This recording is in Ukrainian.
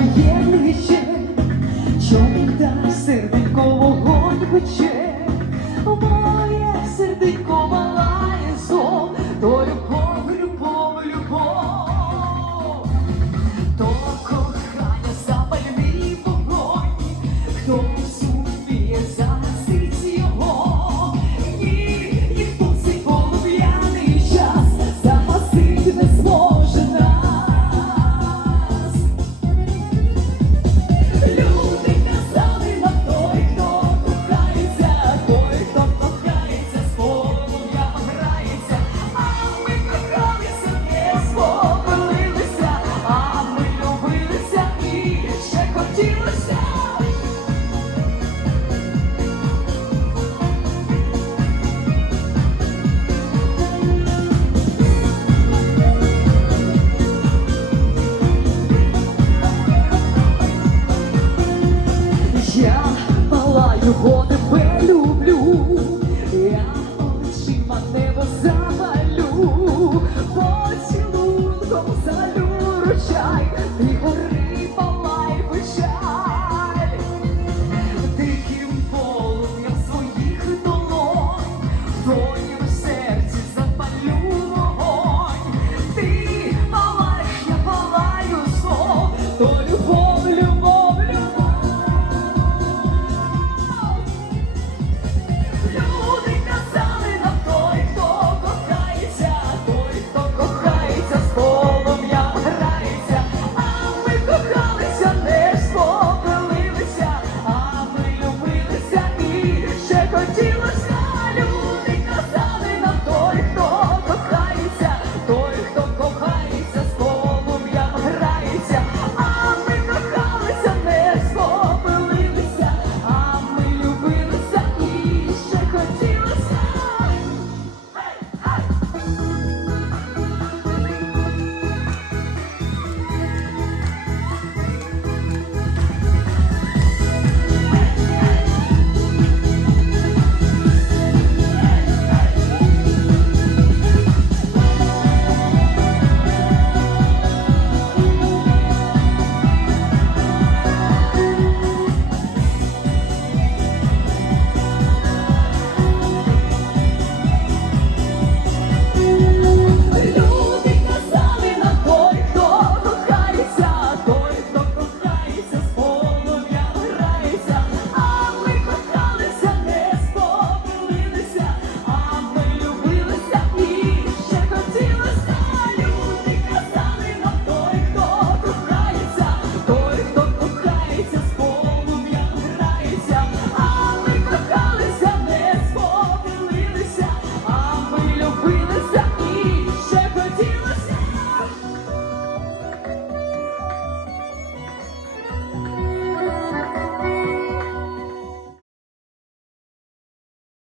поєднуюче, чому так серденько вогонь пече. Я палаю гору.